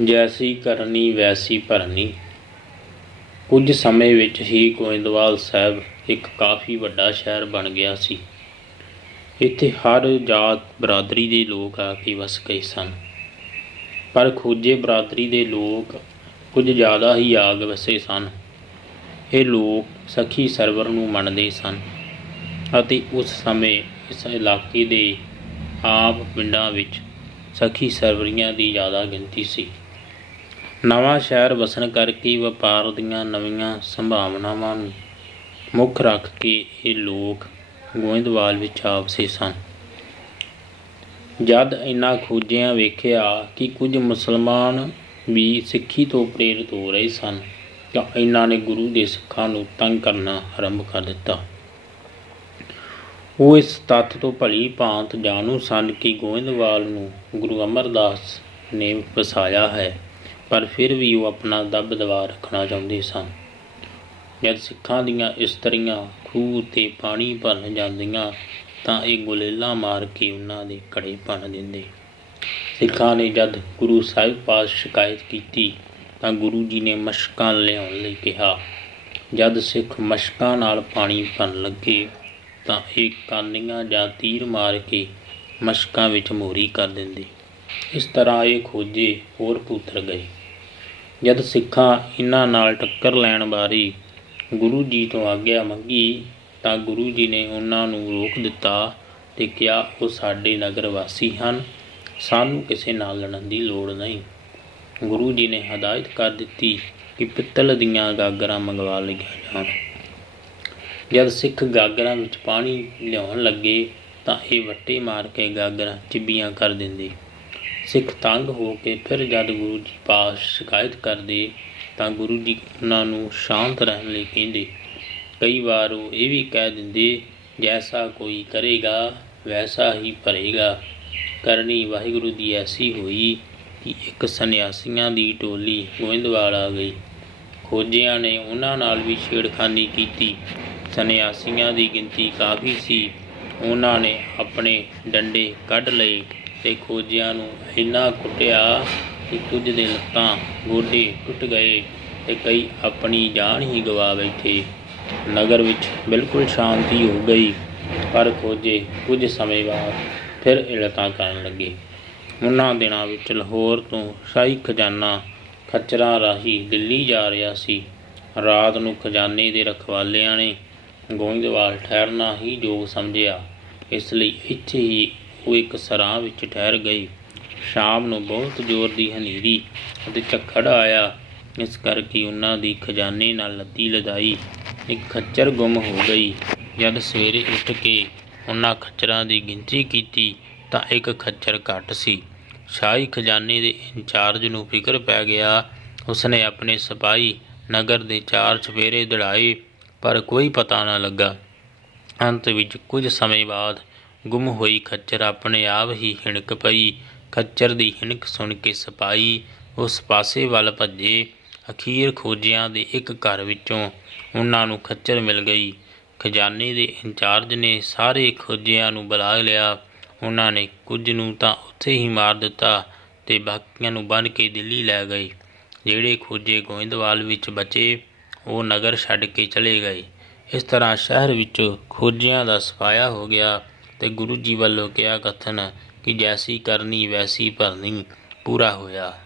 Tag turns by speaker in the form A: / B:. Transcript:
A: ਜੈਸੀ ਕਰਨੀ, ਵੈਸੀ ਭਰਨੀ। ਕੁਝ ਸਮੇਂ ਵਿੱਚ ਹੀ ਗੋਇੰਦਵਾਲ ਸਾਹਿਬ ਇੱਕ ਕਾਫੀ ਵੱਡਾ ਸ਼ਹਿਰ ਬਣ ਗਿਆ ਸੀ। ਇੱਥੇ ਹਰ ਜਾਤ ਬਰਾਦਰੀ ਦੇ ਲੋਕ ਆ ਕੇ ਵਸ ਗਏ ਸਨ। ਪਰ ਖੋਜੇ ਬਰਾਦਰੀ ਦੇ ਲੋਕ ਕੁਝ ਜ਼ਿਆਦਾ ਹੀ ਆਗ ਵਸੇ ਸਨ। ਇਹ ਲੋਕ ਸਖੀ ਸਰਵਰ ਨੂੰ ਮੰਨਦੇ ਸਨ ਅਤੇ ਉਸ ਸਮੇਂ ਇਸ ਇਲਾਕੇ ਦੇ ਆਪ ਪਿੰਡਾਂ ਵਿੱਚ ਸਖੀ ਸਰਵਰੀਆਂ ਦੀ ਜ਼ਿਆਦਾ ਗਿਣਤੀ ਸੀ। ਨਵਾਂ ਸ਼ਹਿਰ ਵਸਣ ਕਰਕੇ ਵਪਾਰ ਦੀਆਂ ਨਵੀਆਂ ਸੰਭਾਵਨਾਵਾਂ ਨੂੰ ਮੁੱਖ ਰੱਖ ਕੇ ਇਹ ਲੋਕ ਗੋਇੰਦਵਾਲ ਵਿੱਚ ਆਪਸੇ ਸਨ। ਜਦ ਇਨ੍ਹਾਂ ਖੋਜਿਆਂ ਵੇਖਿਆ ਕਿ ਕੁਝ ਮੁਸਲਮਾਨ ਵੀ ਸਿੱਖੀ ਤੋਂ ਪ੍ਰੇਰਿਤ ਹੋ ਰਹੇ ਸਨ, ਤਾਂ ਇਹਨਾਂ ਨੇ ਗੁਰੂ ਦੇ ਸਿੱਖਾਂ ਨੂੰ ਤੰਗ ਕਰਨਾ ਆਰੰਭ ਕਰ ਦਿੱਤਾ। ਉਹ ਇਸ ਤੱਥ ਤੋਂ ਭਲੀ ਭਾਂਤ ਜਾਣੂ ਸਨ ਕਿ ਗੋਇੰਦਵਾਲ ਨੂੰ ਗੁਰੂ ਅਮਰਦਾਸ ਨੇ ਵਸਾਇਆ ਹੈ। ਪਰ ਫਿਰ ਵੀ ਉਹ ਆਪਣਾ ਦਬ ਦਬਾ ਰੱਖਣਾ ਚਾਹੁੰਦੇ ਸਨ। ਜਦ ਸਿੱਖਾਂ ਦੀਆਂ ਇਸਤਰੀਆਂ ਖੂਹ ਤੇ ਪਾਣੀ ਭਰਨ ਜਾਂਦੀਆਂ, ਤਾਂ ਇਹ ਗੁਲੇਲਾ ਮਾਰ ਕੇ ਉਹਨਾਂ ਦੇ ਘੜੇ ਭੰਨ ਦਿੰਦੇ। ਸਿੱਖਾਂ ਨੇ ਜਦ ਗੁਰੂ ਸਾਹਿਬ ਪਾਸ ਸ਼ਿਕਾਇਤ ਕੀਤੀ, ਤਾਂ ਗੁਰੂ ਜੀ ਨੇ ਮਸ਼ਕਾਂ ਲਿਆਉਣ ਲਈ ਕਿਹਾ। ਜਦ ਸਿੱਖ ਮਸ਼ਕਾਂ ਨਾਲ ਪਾਣੀ ਭਰਨ ਲੱਗੇ, ਤਾਂ ਇਹ ਕਾਨੀਆਂ ਜਾਂ ਤੀਰ ਮਾਰ ਕੇ ਮਸ਼ਕਾਂ ਵਿੱਚ ਮੋਰੀ ਕਰ ਦਿੰਦੇ। ਇਸ ਤਰ੍ਹਾਂ ਇਹ ਖੋਜੇ, ਹੋਰ ਪੁੱਤਰ ਗਏ। ਜਦ ਸਿੱਖਾਂ ਇਹਨਾਂ ਨਾਲ ਟੱਕਰ ਲੈਣ ਬਾਰੇ ਗੁਰੂ ਜੀ ਤੋਂ ਆਗਿਆ ਮੰਗੀ, ਤਾਂ ਗੁਰੂ ਜੀ ਨੇ ਉਹਨਾਂ ਨੂੰ ਰੋਕ ਦਿੱਤਾ ਤੇ ਕਿਹਾ, ਉਹ ਸਾਡੇ ਨਗਰ ਵਾਸੀ ਹਨ, ਸਾਨੂੰ ਕਿਸੇ ਨਾਲ ਲੜਨ ਦੀ ਲੋੜ ਨਹੀਂ। ਗੁਰੂ ਜੀ ਨੇ ਹਦਾਇਤ ਕਰ ਦਿੱਤੀ ਕਿ ਪਿੱਤਲ ਦੀਆਂ ਗਾਗਰਾਂ ਮੰਗਵਾ ਲਈਆਂ ਜਾਣ। ਜਦ ਸਿੱਖ ਗਾਗਰਾਂ ਵਿੱਚ ਪਾਣੀ ਲਿਆਉਣ ਲੱਗੇ, ਤਾਂ ਇਹ ਵੱਟੇ ਮਾਰ ਕੇ ਗਾਗਰਾਂ ਚਿੱਬੀਆਂ ਕਰ ਦਿੰਦੇ। ਸਿੱਖ ਤੰਗ ਹੋ ਕੇ ਫਿਰ ਜਦ ਗੁਰੂ ਜੀ ਪਾਸ ਸ਼ਿਕਾਇਤ ਕਰਦੇ, ਤਾਂ ਗੁਰੂ ਜੀ ਉਹਨਾਂ ਨੂੰ ਸ਼ਾਂਤ ਰਹਿਣ ਲਈ ਕਹਿੰਦੇ। ਕਈ ਵਾਰ ਉਹ ਇਹ ਵੀ ਕਹਿ ਦਿੰਦੇ, ਜੈਸਾ ਕੋਈ ਕਰੇਗਾ, ਵੈਸਾ ਹੀ ਭਰੇਗਾ। ਕਰਨੀ ਵਾਹਿਗੁਰੂ ਦੀ ਐਸੀ ਹੋਈ ਕਿ ਇੱਕ ਸੰਨਿਆਸੀਆਂ ਦੀ ਟੋਲੀ ਗੋਇੰਦਵਾਲ ਆ ਗਈ। ਖੋਜਿਆਂ ਨੇ ਉਹਨਾਂ ਨਾਲ ਵੀ ਛੇੜਖਾਨੀ ਕੀਤੀ। ਸੰਨਿਆਸੀਆਂ ਦੀ ਗਿਣਤੀ ਕਾਫੀ ਸੀ। ਉਹਨਾਂ ਨੇ ਆਪਣੇ ਡੰਡੇ ਕੱਢ ਲਏ। ਤੇ ਖੋਜਿਆਂ ਨੂੰ ਇੰਨਾ ਕੁੱਟਿਆ ਕਿ ਕੁਝ ਦੇ ਲੱਤਾਂ ਗੋਡੇ ਟੁੱਟ ਗਏ ਤੇ ਕਈ ਆਪਣੀ ਜਾਨ ਹੀ ਗਵਾ ਬੈਠੇ। ਨਗਰ ਵਿੱਚ ਬਿਲਕੁਲ ਸ਼ਾਂਤੀ ਹੋ ਗਈ, ਪਰ ਖੋਜੇ ਕੁਝ ਸਮੇਂ ਬਾਅਦ ਫਿਰ ਇਲਤਾਂ ਕਰਨ ਲੱਗੇ। ਉਹਨਾਂ ਦਿਨਾਂ ਵਿੱਚ ਲਾਹੌਰ ਤੋਂ ਸ਼ਾਹੀ ਖਜ਼ਾਨਾ ਖੱਚਰਾਂ ਰਾਹੀਂ ਦਿੱਲੀ ਜਾ ਰਿਹਾ ਸੀ। ਰਾਤ ਨੂੰ ਖਜ਼ਾਨੇ ਦੇ ਰਖਵਾਲਿਆਂ ਨੇ ਗੋਇੰਦਵਾਲ ਠਹਿਰਨਾ ਹੀ ਯੋਗ ਸਮਝਿਆ। ਇਸ ਲਈ ਇੱਥੇ ਹੀ ਉਹ ਇੱਕ ਸਰਾਂ ਵਿੱਚ ਠਹਿਰ ਗਈ। ਸ਼ਾਮ ਨੂੰ ਬਹੁਤ ਜ਼ੋਰ ਦੀ ਹਨੇਰੀ ਅਤੇ ਝੱਖੜ ਆਇਆ। ਇਸ ਕਰਕੇ ਉਹਨਾਂ ਦੀ ਖਜ਼ਾਨੇ ਨਾਲ ਲੱਦੀ ਲਦਾਈ। ਇੱਕ ਖੱਚਰ ਗੁੰਮ ਹੋ ਗਈ। ਜਦ ਸਵੇਰੇ ਉੱਠ ਕੇ ਉਹਨਾਂ ਖੱਚਰਾਂ ਦੀ ਗਿਣਤੀ ਕੀਤੀ ਤਾਂ ਇੱਕ ਖੱਚਰ ਘੱਟ ਸੀ। ਸ਼ਾਹੀ ਖਜ਼ਾਨੇ ਦੇ ਇੰਚਾਰਜ ਨੂੰ ਫਿਕਰ ਪੈ ਗਿਆ। ਉਸਨੇ ਆਪਣੇ ਸਿਪਾਹੀ ਨਗਰ ਦੇ ਚਾਰ ਚਫੇਰੇ ਦੜਾਏ, ਪਰ ਕੋਈ ਪਤਾ ਨਾ ਲੱਗਾ। ਅੰਤ ਵਿੱਚ ਕੁਝ ਸਮੇਂ ਬਾਅਦ ਗੁੰਮ ਹੋਈ ਖੱਚਰ ਆਪਣੇ ਆਪ ਹੀ ਹਿਣਕ ਪਈ। ਖੱਚਰ ਦੀ ਹਿਣਕ ਸੁਣ ਕੇ ਸਿਪਾਹੀ ਉਸ ਪਾਸੇ ਵੱਲ ਭੱਜੇ। ਅਖੀਰ ਖੋਜਿਆਂ ਦੇ ਇੱਕ ਘਰ ਵਿੱਚੋਂ ਉਹਨਾਂ ਨੂੰ ਖੱਚਰ ਮਿਲ ਗਈ। ਖਜ਼ਾਨੇ ਦੇ ਇੰਚਾਰਜ ਨੇ ਸਾਰੇ ਖੋਜਿਆਂ ਨੂੰ ਬੁਲਾ ਲਿਆ। ਉਹਨਾਂ ਨੇ ਕੁਝ ਨੂੰ ਤਾਂ ਉੱਥੇ ਹੀ ਮਾਰ ਦਿੱਤਾ ਤੇ ਬਾਕੀਆਂ ਨੂੰ ਬੰਨ ਕੇ ਦਿੱਲੀ ਲੈ ਗਏ। ਜਿਹੜੇ ਖੋਜੇ ਗੋਇੰਦਵਾਲ ਵਿੱਚ ਬਚੇ, ਉਹ ਨਗਰ ਛੱਡ ਕੇ ਚਲੇ ਗਏ। ਇਸ ਤਰ੍ਹਾਂ ਸ਼ਹਿਰ ਵਿੱਚ ਖੋਜਿਆਂ ਦਾ ਸਫਾਇਆ ਹੋ ਗਿਆ। ਤੇ ਗੁਰੂ ਜੀ ਵੱਲੋਂ ਕਿਹਾ ਕਥਨ ਕਿ ਜੈਸੀ ਕਰਨੀ ਵੈਸੀ ਭਰਨੀ ਪੂਰਾ ਹੋਇਆ।